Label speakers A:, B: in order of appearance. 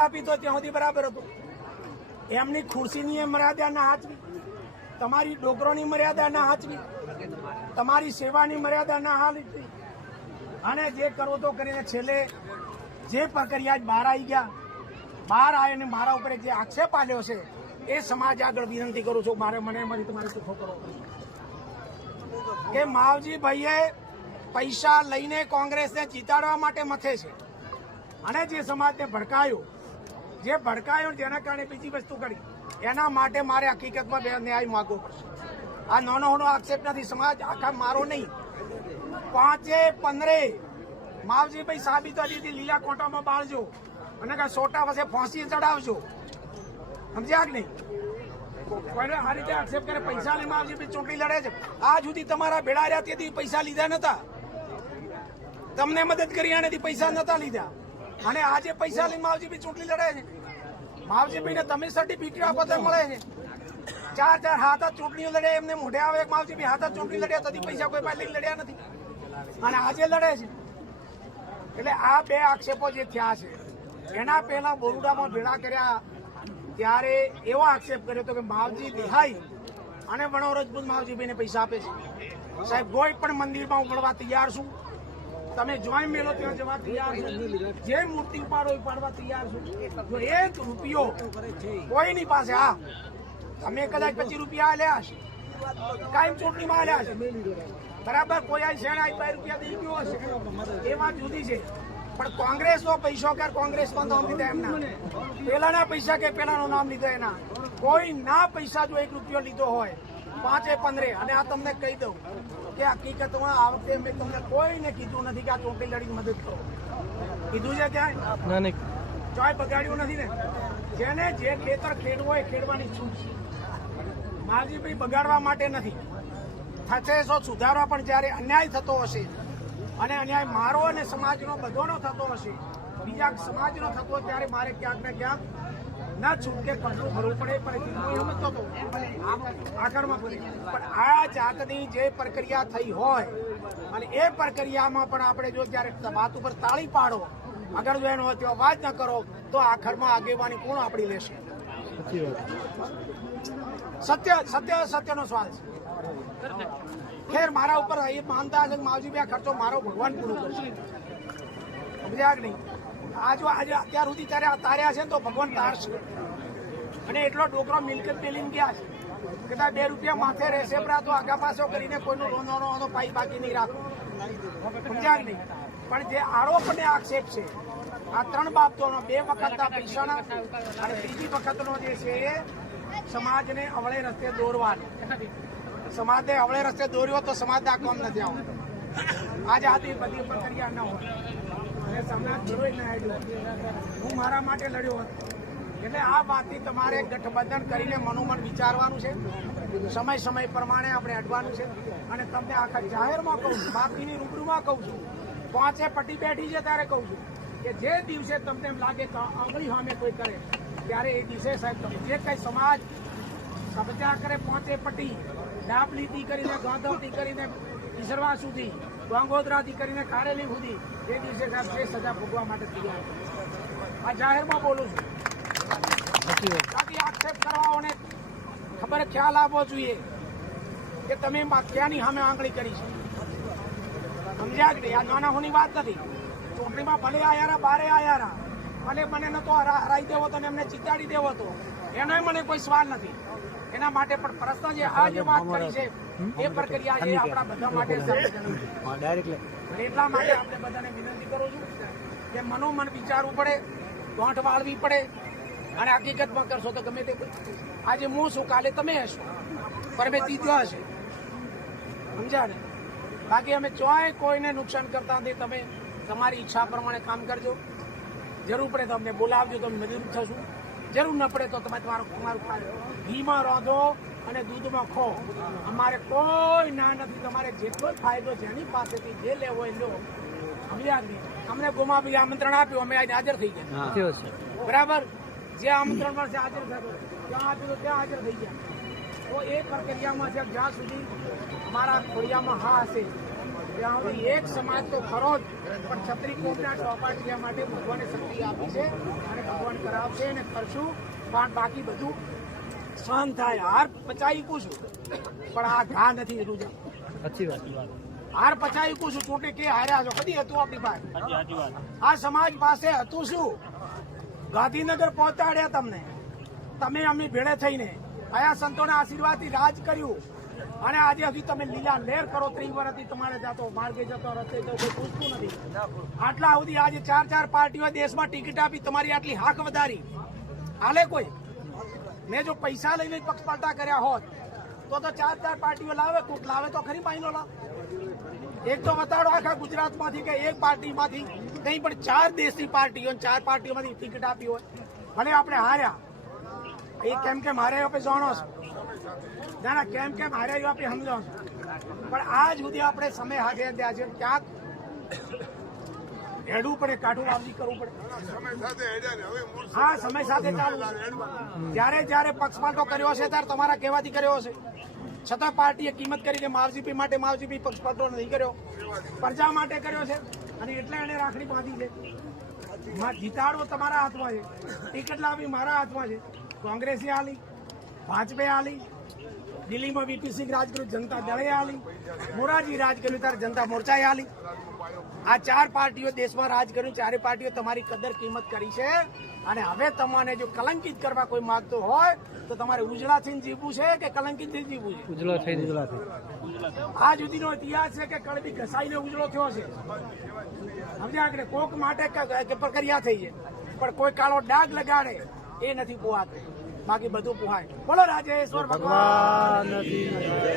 A: આપી તો ત્યાં સુધી બરાબર હતું. એમની ખુરશીની મર્યાદા ના હાચવી. તમારી ડોકરોની મર્યાદા ના હાચવી. તમારી સેવાની મર્યાદા ના હાચવી. અને જે કરો તો કરીને છેલ્લે જે પ્રક્રિયા બહાર આવી ગયા, બહાર આવીને મારા ઉપર જે આક્ષેપ આવ્યો છે, એ સમાજ આગળ વિનંતી કરું છું. મારે મને મારી તમારે સુખો કરો કે માવજી ભાઈએ પૈસા લઈને કોંગ્રેસને જીતાડવા માટે મથે છે. અને જે સમાજને ભડકાયો જે ભડકાયો જેના કારણે બીજી વસ્તુ કરી. એના માટે મારે હકીકતમાં બે ન્યાય માગવો પડશે. આ નાનો નાનો આક્ષેપ નથી. સમાજ આખા મારો નહીં. પાંચે પંદરે માવજીભાઈ સાબિત દીધી લીલા કોટામાં બાળજો. અને કાંઈ સોટા પાસે ફાંસી ચડાવજો. સમજ્યા કે નહીં? કોઈને આ રીતે આક્ષેપ કરે, પૈસા લઈ માવજીભાઈ ચૂંટણી લડે છે. આ સુધી તમારા ભેળા રહ્યા તેથી પૈસા લીધા નતા. તમને મદદ કરી આનેથી પૈસા નતા લીધા. અને આજે પૈસા લઈને માવજીભાઈ ચૂંટણી લડે છે. માવજીભાઈને તમે સર્ટિફિકેટ આપો તો મળે છે. ચાર ચાર હાથ જ ચૂંટણીઓ લડે, એમને મોઢે આવે માવજીભાઈ હાથ જ ચૂંટણી લડ્યા તેથી પૈસા કોઈ પાસે લડ્યા નથી. અને આજે લડે છે. એટલે આ બે આક્ષેપો જે થયા છે, એના પહેલા બોરુડામાં ભેળા કર્યા ત્યારે એવો આક્ષેપ કર્યો હતો કે માવજી બિહાઈ અને વણો રજપૂત માવજીભાઈને પૈસા આપે છે. સાહેબ, કોઈ પણ મંદિરમાં ઉગડવા તૈયાર છું. તમે જોઈન મેલો ત્યાં જવા તૈયાર જે મૂર્તિ ઉપાડો, ઉપાડવા તૈયાર છું. જો એક રૂપિયો કોઈની પાસે, હા. તમે કદાચ પચીસ રૂપિયા આલ્યા હશે. કાયમ ચૂંટણીમાં આલ્યા હશે. બરાબર, કોઈ આ શેણ આઈ રૂપિયા દઈ ગયો હશે. એ વાત જુદી છે. પણ કોંગ્રેસનો પૈસો કે કોંગ્રેસમાં નામ લીધા એમના? પેલાના પૈસા કે પેલાનું નામ લીધા એના? કોઈ ના પૈસા જો એક રૂપિયો લીધો હોય, પાંચે, પંદરે, અને આ તમને કહી દઉં. કે હકીકતમાં આ વખતે મેં તમને કોઈને કીધું નથી કે આ ચૂંટણી લડીને મદદ કરો. કીધું છે ક્યાંય ચોય બગાડ્યું નથી ને? જેને જે ખેતર ખેડવું હોય ખેડવાની છૂટ છે. માલજીભાઈ બગાડવા માટે નથી. થશે સો સુધારવા પણ જ્યારે અન્યાય થતો હશે અને અન્યાય મારો અને સમાજનો બધોનો થતો હશે બીજા સમાજનો થતો ત્યારે મારે ક્યાંક ને ક્યાંક ના છૂટકે પગલું ભરવું પડે પણ એવું સમજતો હતો આગળમાં પણ આ જાતની જે પ્રક્રિયા થઈ હોય અને એ પ્રક્રિયામાં પણ આપણે જો જ્યારે વાત ઉપર તાળી પાડો આગળ જો એનો હોય તો અવાજ ન કરો તો આખરમાં આગેવાની કોણ આપણી લેશે? સત્ય સત્ય સત્યનો સવાલ છે. ખેર મારા ઉપર એ માનતા છે માવજી બે ખર્ચો મારો ભગવાન પૂરો કરશે. સમજ્યા કે નહીં? આ જો આજે અત્યાર સુધી ત્યારે તાર્યા છે ને તો ભગવાન તારશે અને એટલો ડોકરો મિલકત પેલીને ગયા છે કદાચ બે રૂપિયા માથે રહેશે પણ તો આગા પાછો કરીને કોઈનો લોનોનો આનો પાઈ બાકી નહીં રાખો. સમજ્યા નહીં. પણ જે આરોપ અને આક્ષેપ છે, આ ત્રણ બાબતોનો બે વખતના પૈસાના અને ત્રીજી વખતનો જે છે એ સમાજને અવળે રસ્તે દોરવાનો. સમાજને અવળે રસ્તે દોર્યો તો સમાજ આ કોમ નથી આવતો. આજે આથી બધી પ્રક્રિયા ન હોય. અને ના હું મારા માટે લડ્યો હતો. એટલે આ વાતથી તમારે ગઠબંધન કરીને મનોમન વિચારવાનું છે. સમય સમય પ્રમાણે આપણે અડવાનું છે. અને તમને આખા જાહેરમાં કહું છું બાપીની રૂબરૂમાં કહું છું, પાંચે પટ્ટી બેઠી છે ત્યારે કહું છું કે જે દિવસે તમને એમ લાગે કે આંગળી સામે કોઈ કરે, ત્યારે એ દિવસે સાહેબ તમે જે કઈ સમાજ કબજા કરે પહોંચે પટ્ટી ડાબલીથી કરીને ગાંધવટી કરીને ઈસરવા સુધી ગંગોત્રાથી કરીને કારેલી સુધી એ દિવસે સાહેબ જે સજા ભોગવા માટે તૈયાર આ જાહેરમાં બોલું છું. બાકી આક્ષેપ કરવાઓને ખબર ખ્યાલ આપવો જોઈએ કે તમે ક્યાંની સામે આંગળી કરી છે? સમજ્યા કે આ નાના હોની વાત નથી. ચૂંટણીમાં ભલે આયારા બારે આયારા ભલે મને નતો હરા- હરાઈ દેવો તો એમને ચિતાડી દેવો તો એનો મને કોઈ સવાલ નથી. એના માટે પણ પ્રશ્ન જે આ જે વાત કરી છે એ પ્રક્રિયા એ આપણા બધા માટે ડાયરેક્ટલી એટલા માટે આપણે બધાને વિનંતી કરું છું કે મનોમન વિચારવું પડે ગોંઠ વાળવી પડે અને હકીકતમાં કરશો તો ગમે તે આજે હું છું કાલે તમે હશો. પરમે ત્રીજો હશે. સમજ્યા ને બાકી અમે ચોય કોઈને નુકસાન કરતા નથી તમે તમારી ઈચ્છા પ્રમાણે કામ કરજો. જરૂર પડે તો અમને બોલાવજો તો અમે મદદ થશું. જરૂર ન પડે તો તમે તમારું તમારું ઘીમાં રાંધો. અને દૂધમાં ખો. અમારે કોઈ ના નથી. તમારે જેટલો ફાયદો જેની પાસેથી જે લેવો એ લો. સમજ્યા નહીં? અમને ગુમાવી આમંત્રણ આપ્યું. અમે આજે હાજર થઈ ગયા. બરાબર? જે આમંત્રણ મળશે હાજર થતો ત્યાં આપ્યું તો ત્યાં હાજર થઈ ગયા. તો એ પ્રક્રિયામાં છે જ્યાં સુધી અમારા ખોડિયામાં હા હશે ત્યાં સુધી એક સમાજ તો ખરો જ પણ છત્રી કોમના ચોપાટિયા માટે ભગવાને શક્તિ આપી છે અને ભગવાન કરાવશે અને કરશું. પણ બાકી બધું સહન થાય. હાર પચાવી છું. પણ આ ઘા નથી રૂજા
B: સાચી વાત
A: હાર પચાવી છું. ચૂંટણી કે હાર્યા છો કદી હતું આપણી પાસે? આ સમાજ પાસે હતું શું? ગાંધીનગર પહોંચાડ્યા તમને. તમે અમી ભેળે થઈને. આયા સંતોના આશીર્વાદથી રાજ કર્યું? અને આજે હજી તમે લીલા લેર કરો. ત્રણ વર્ષથી તમારે જતો માર્ગે જતો રસ્તે જતો કોઈ પૂછતું નથી. આટલા સુધી આજે ચાર ચાર પાર્ટીઓ દેશમાં ટિકિટ આપી તમારી આટલી હાક વધારી. હાલે કોઈ? મેં જો પૈસા લઈને પક્ષ પલટા કર્યા હોત, તો તો ચાર ચાર પાર્ટીઓ લાવે, કોક લાવે તો ખરી પાઈનો લો એક તો બતાડો આખા ગુજરાતમાંથી કે એક પાર્ટીમાંથી નહીં પણ ચાર દેશની પાર્ટીઓ ચાર પાર્ટીઓમાંથી ટિકિટ આપી હોય, ભલે આપણે હાર્યા. એ કેમ કેમ હાર્યા આપણે જાણો છો. ના ના, કેમ કેમ હાર્યા આપણે સમજો છો. પણ આજ સુધી આપણે સમય હાજર ત્યાં છે, ક્યાંક હેડવું પડે, કાઢું વાવજી કરવું પડે. હા, સમય સાથે ચાલુ. જ્યારે જ્યારે પક્ષપાતો કર્યો હશે, ત્યારે તમારા કહેવાથી કર્યો હશે. છતાં પાર્ટીએ કિંમત કરી કે માવજીપી માટે માવજીપી પક્ષપાતો નહીં કર્યો. પ્રજા માટે કર્યો છે, અને એટલે એને રાખડી બાંધી છે. માં જીતાડવો તમારા હાથમાં છે. ટિકિટ લાવી મારા હાથમાં છે. કોંગ્રેસે આલી, ભાજપે આલી, દિલ્હીમાં વીપી સિંહ રાજગુરુ જનતા દળે આલી, મોરારજી રાજ કર્યું ત્યારે જનતા મોરચાએ આલી. આ ચાર પાર્ટીઓ દેશમાં રાજ કર્યું ચારે પાર્ટીઓ તમારી કદર કિંમત કરી છે. અને હવે તમને જો કલંકિત કરવા કોઈ માંગતો હોય તો તમારે ઉજળાથી જીવવું છે કે કલંકિતથી જીવવું છે?
B: ઉજળો થઈને ઉજળા થઈ
A: આ જુદીનો ઇતિહાસ છે કે કળબી ઘસાઈને ઉજળો થયો છે. સમજ્યા આગળ? કોક માટે પ્રક્રિયા થઈ છે. પણ કોઈ કાળો ડાઘ લગાડે એ નથી પોહાતું બાકી બધું પોહાય બોલો રાજેશ્વર ભગવાન.
B: ભગવાન